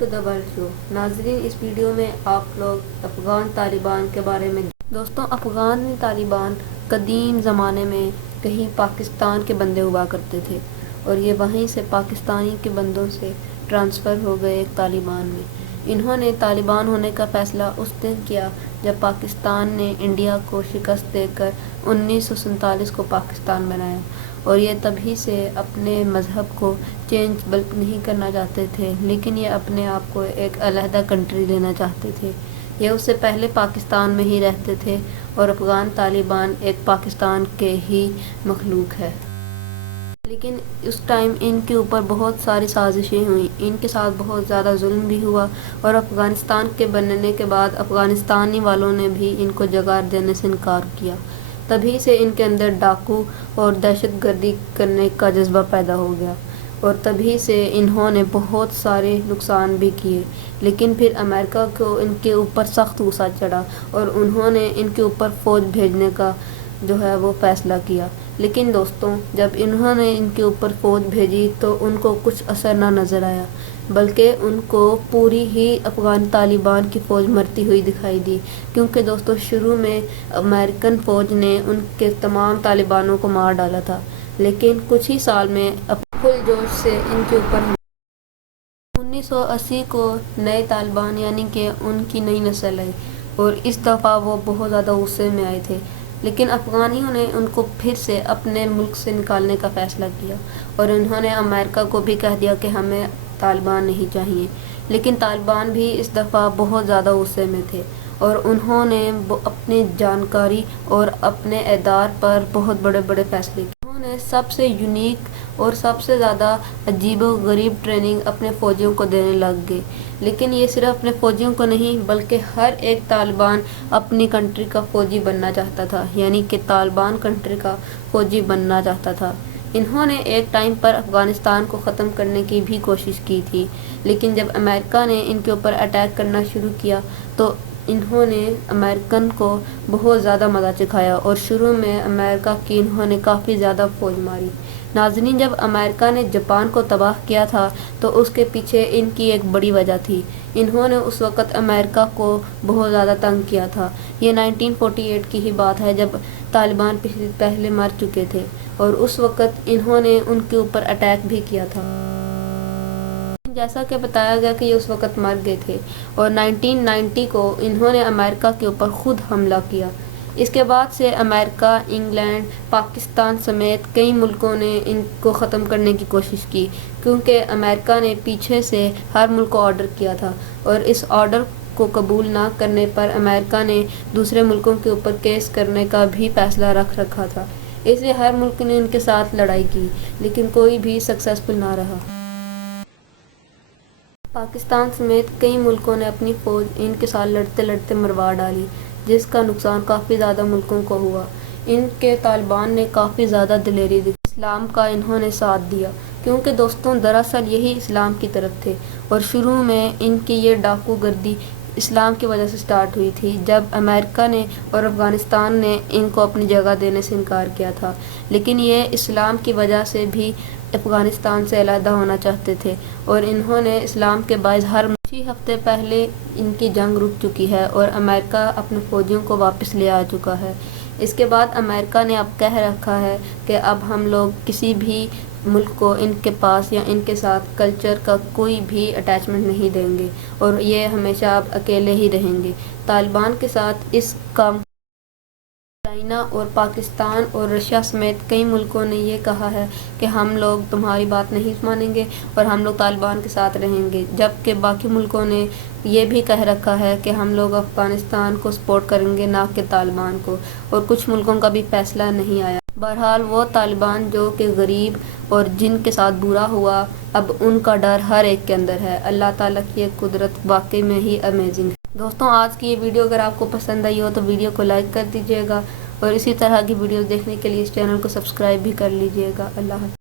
To the world شو۔ ناظرین، اس video میں آپ لوگ افغان طالبان کے بارے میں دوستوں، افغان طالبان قدیم زمانے میں کہیں پاکستان کے بندے ہوا کرتے تھے اور یہ وہیں سے پاکستانی کے بندوں سے ٹرانسفر ہو گئے ایک طالبان میں۔ انہوں نے طالبان ہونے کا فیصلہ اس دن کیا جب پاکستان نے انڈیا کو شکست دے کر 1947 کو پاکستان بنایا، اور یہ تبھی سے اپنے مذہب کو چینج بلکہ نہیں کرنا چاہتے تھے، لیکن یہ اپنے آپ کو ایک علیحدہ کنٹری لینا چاہتے تھے۔ یہ اس سے پہلے پاکستان میں ہی رہتے تھے اور افغان طالبان ایک پاکستان کے ہی مخلوق ہے۔ لیکن اس ٹائم ان کے اوپر بہت ساری سازشیں ہوئیں، ان کے ساتھ بہت زیادہ ظلم بھی ہوا، اور افغانستان کے بننے کے بعد افغانستانی والوں نے بھی ان کو جگہ دینے سے انکار کیا۔ تبھی سے ان کے اندر ڈاکو اور دہشت گردی کرنے کا جذبہ پیدا ہو گیا، اور تبھی سے انہوں نے بہت سارے نقصان بھی کیے۔ لیکن پھر امریکہ کو ان کے اوپر سخت غصہ چڑھا اور انہوں نے ان کے اوپر فوج بھیجنے کا وہ فیصلہ کیا۔ لیکن دوستوں، جب انہوں نے ان کے اوپر فوج بھیجی تو ان کو کچھ اثر نہ نظر آیا، بلکہ ان کو پوری ہی افغان طالبان کی فوج مرتی ہوئی دکھائی دی، کیونکہ دوستوں شروع میں امریکن فوج نے ان کے تمام طالبانوں کو مار ڈالا تھا، لیکن کچھ ہی سال میں فل جوش سے ان کے اوپر 1980 کو نئے طالبان یعنی کہ ان کی نئی نسل آئی، اور اس دفعہ وہ بہت زیادہ غصے میں آئے تھے۔ لیکن افغانیوں نے ان کو پھر سے اپنے ملک سے نکالنے کا فیصلہ کیا، اور انہوں نے امریکہ کو بھی کہہ دیا کہ ہمیں طالبان نہیں چاہیے۔ لیکن طالبان بھی اس دفعہ بہت زیادہ غصے میں تھے، اور انہوں نے اپنی جانکاری اور اپنے اعداد پر بہت بڑے بڑے فیصلے کیے۔ انہوں نے سب سے یونیک اور سب سے زیادہ عجیب و غریب ٹریننگ اپنے فوجیوں کو دینے لگ گئے۔ لیکن یہ صرف اپنے فوجیوں کو نہیں بلکہ ہر ایک طالبان اپنی کنٹری کا فوجی بننا چاہتا تھا، یعنی کہ طالبان کنٹری کا فوجی بننا چاہتا تھا۔ انہوں نے ایک ٹائم پر افغانستان کو ختم کرنے کی بھی کوشش کی تھی، لیکن جب امریکہ نے ان کے اوپر اٹیک کرنا شروع کیا تو انہوں نے امریکن کو بہت زیادہ مزہ چکھایا، اور شروع میں امریکہ کی انہوں نے کافی زیادہ فوج ماری۔ ناظرین، جب امریکہ نے جاپان کو تباہ کیا تھا تو اس کے پیچھے ان کی ایک بڑی وجہ تھی۔ انہوں نے اس وقت امریکہ کو بہت زیادہ تنگ کیا تھا۔ یہ 1948 کی ہی بات ہے جب طالبان پہلے مر چکے تھے، اور اس وقت انہوں نے ان کے اوپر اٹیک بھی کیا تھا۔ جیسا کہ بتایا گیا کہ یہ اس وقت مر گئے تھے، اور 1990 کو انہوں نے امریکہ کے اوپر خود حملہ کیا۔ اس کے بعد سے امریکہ، انگلینڈ، پاکستان سمیت کئی ملکوں نے ان کو ختم کرنے کی کوشش کی، کیونکہ امریکہ نے پیچھے سے ہر ملک کو آرڈر کیا تھا، اور اس آرڈر کو قبول نہ کرنے پر امریکہ نے دوسرے ملکوں کے اوپر کیس کرنے کا بھی فیصلہ رکھ رکھا تھا۔ اس لیے ہر ملک نے ان کے ساتھ لڑائی کی، لیکن کوئی بھی سکسیسفل نہ رہا۔ پاکستان سمیت کئی ملکوں نے اپنی فوج ان کے ساتھ لڑتے لڑتے مروا ڈالی، جس کا نقصان کافی زیادہ ملکوں کو ہوا۔ ان کے طالبان نے کافی زیادہ دلیری دکھائی، اسلام کا انہوں نے ساتھ دیا، کیونکہ دوستوں دراصل یہی اسلام کی طرف تھے، اور شروع میں ان کی یہ ڈاکو گردی اسلام کی وجہ سے سٹارٹ ہوئی تھی، جب امریکہ نے اور افغانستان نے ان کو اپنی جگہ دینے سے انکار کیا تھا۔ لیکن یہ اسلام کی وجہ سے بھی افغانستان سے علیحدہ ہونا چاہتے تھے، اور انہوں نے اسلام کے باعث کچھ ہی ہفتے پہلے ان کی جنگ رک چکی ہے اور امریکہ اپنے فوجیوں کو واپس لے آ چکا ہے۔ اس کے بعد امریکہ نے اب کہہ رکھا ہے کہ اب ہم لوگ کسی بھی ملک کو ان کے پاس یا ان کے ساتھ کلچر کا کوئی بھی اٹیچمنٹ نہیں دیں گے، اور یہ ہمیشہ اب اکیلے ہی رہیں گے۔ طالبان کے ساتھ اس کا چائنا اور پاکستان اور رشیا سمیت کئی ملکوں نے یہ کہا ہے کہ ہم لوگ تمہاری بات نہیں مانیں گے اور ہم لوگ طالبان کے ساتھ رہیں گے، جبکہ باقی ملکوں نے یہ بھی کہہ رکھا ہے کہ ہم لوگ افغانستان کو سپورٹ کریں گے، نہ کہ طالبان کو، اور کچھ ملکوں کا بھی فیصلہ نہیں آیا۔ بہرحال وہ طالبان جو کہ غریب اور جن کے ساتھ برا ہوا، اب ان کا ڈر ہر ایک کے اندر ہے۔ اللہ تعالیٰ کی یہ قدرت واقعی میں ہی امیزنگ ہے۔ دوستوں، آج کی یہ ویڈیو اگر آپ کو پسند آئی ہو تو ویڈیو کو لائک کر دیجیے گا، اور اسی طرح کی ویڈیوز دیکھنے کے لیے اس چینل کو سبسکرائب بھی کر لیجیے گا۔ اللہ حافظ۔